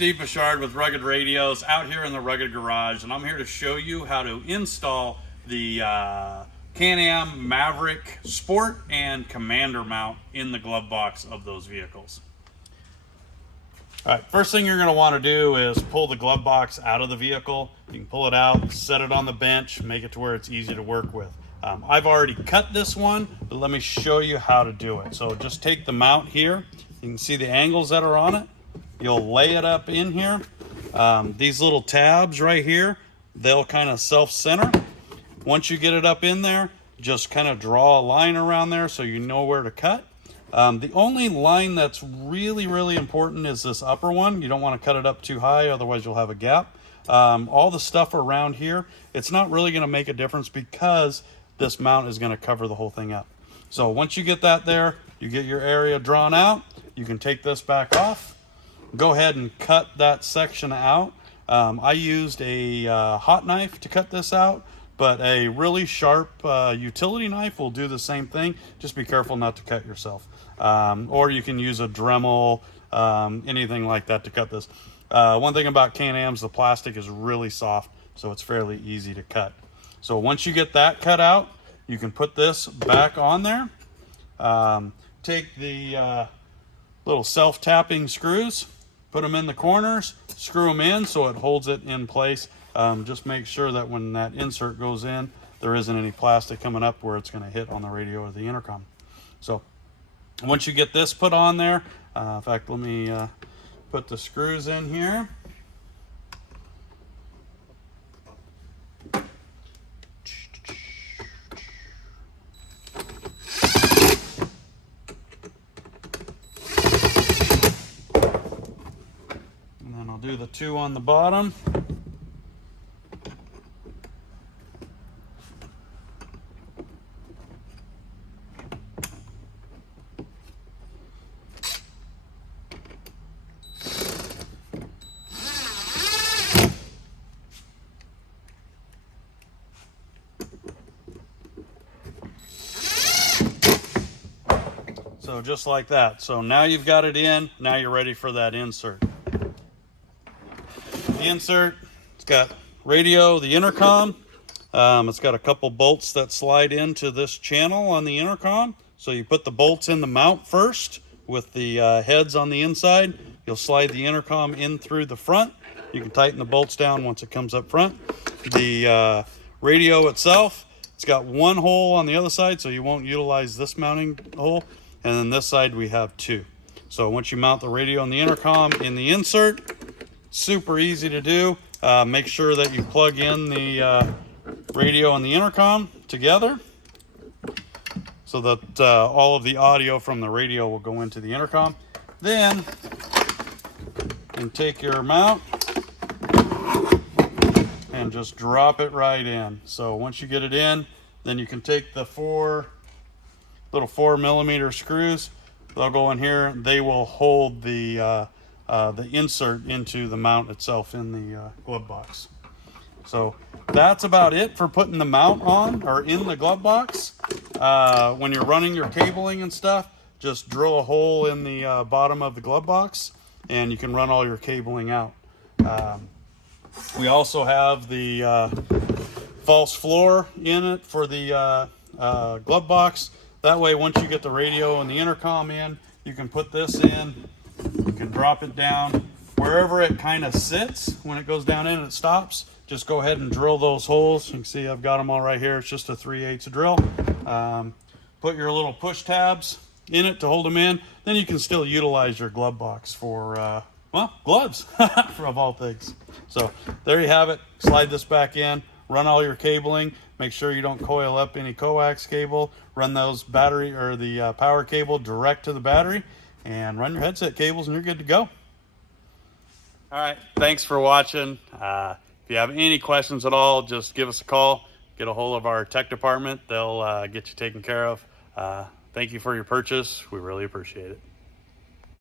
Steve Bouchard with Rugged Radios out here in the Rugged Garage, and I'm here to show you how to install the Can-Am Maverick Sport and Commander mount in the glove box of those vehicles. All right, first thing you're going to want to do is pull the glove box out of the vehicle. You can pull it out, set it on the bench, make it to where it's easy to work with. I've already cut this one, but let me show you how to do it. So just take the mount here. You can see the angles that are on it. You'll lay it up in here. These little tabs right here, they'll kind of self-center. Once you get it up in there, just kind of draw a line around there so you know where to cut. The only line that's really important is this upper one. You don't want to cut it up too high, otherwise you'll have a gap. All the stuff around here, it's not really going to make a difference because this mount is going to cover the whole thing up. So once you get that there, you get your area drawn out, you can take this back off. Go ahead and cut that section out. I used a hot knife to cut this out, but a really sharp utility knife will do the same thing. Just be careful not to cut yourself. Or you can use a Dremel, anything like that to cut this. One thing about Can-Am's, the plastic is really soft, so it's fairly easy to cut. So once you get that cut out, you can put this back on there. Take the little self-tapping screws, put them in the corners, screw them in so it holds it in place. Just make sure that when that insert goes in, there isn't any plastic coming up where it's going to hit on the radio or the intercom. So once you get this put on there, in fact, let me put the screws in here. Do the two on the bottom. So just like that. So now you've got it in, now you're ready for that insert. The insert, it's got radio, the intercom. It's got a couple bolts that slide into this channel on the intercom. So you put the bolts in the mount first with the heads on the inside. You'll slide the intercom in through the front. You can tighten the bolts down once it comes up front. The radio itself, it's got one hole on the other side, so you won't utilize this mounting hole. And then this side we have two. So once you mount the radio and the intercom in the insert, super easy to do. Make sure that you plug in the radio and the intercom together so that all of the audio from the radio will go into the intercom. Then you can take your mount and just drop it right in. So once you get it in, then you can take the little 4mm screws. They'll go in here. They will hold the insert into the mount itself in the glove box. So that's about it for putting the mount on or in the glove box. When you're running your cabling and stuff, just drill a hole in the bottom of the glove box and you can run all your cabling out. We also have the false floor in it for the glove box. That way, once you get the radio and the intercom in, you can put this in. You can drop it down wherever it kind of sits. When it goes down in and it stops, just go ahead and drill those holes. You can see I've got them all right here. It's just a 3/8 drill. Put your little push tabs in it to hold them in. Then you can still utilize your glove box for, well, gloves, of all things. So there you have it. Slide this back in. Run all your cabling. Make sure you don't coil up any coax cable. Run those battery or the power cable direct to the battery. And run your headset cables and you're good to go. All right, thanks for watching. If you have any questions at all, just give us a call. Get a hold of our tech department. They'll get you taken care of. Thank you for your purchase. We really appreciate it.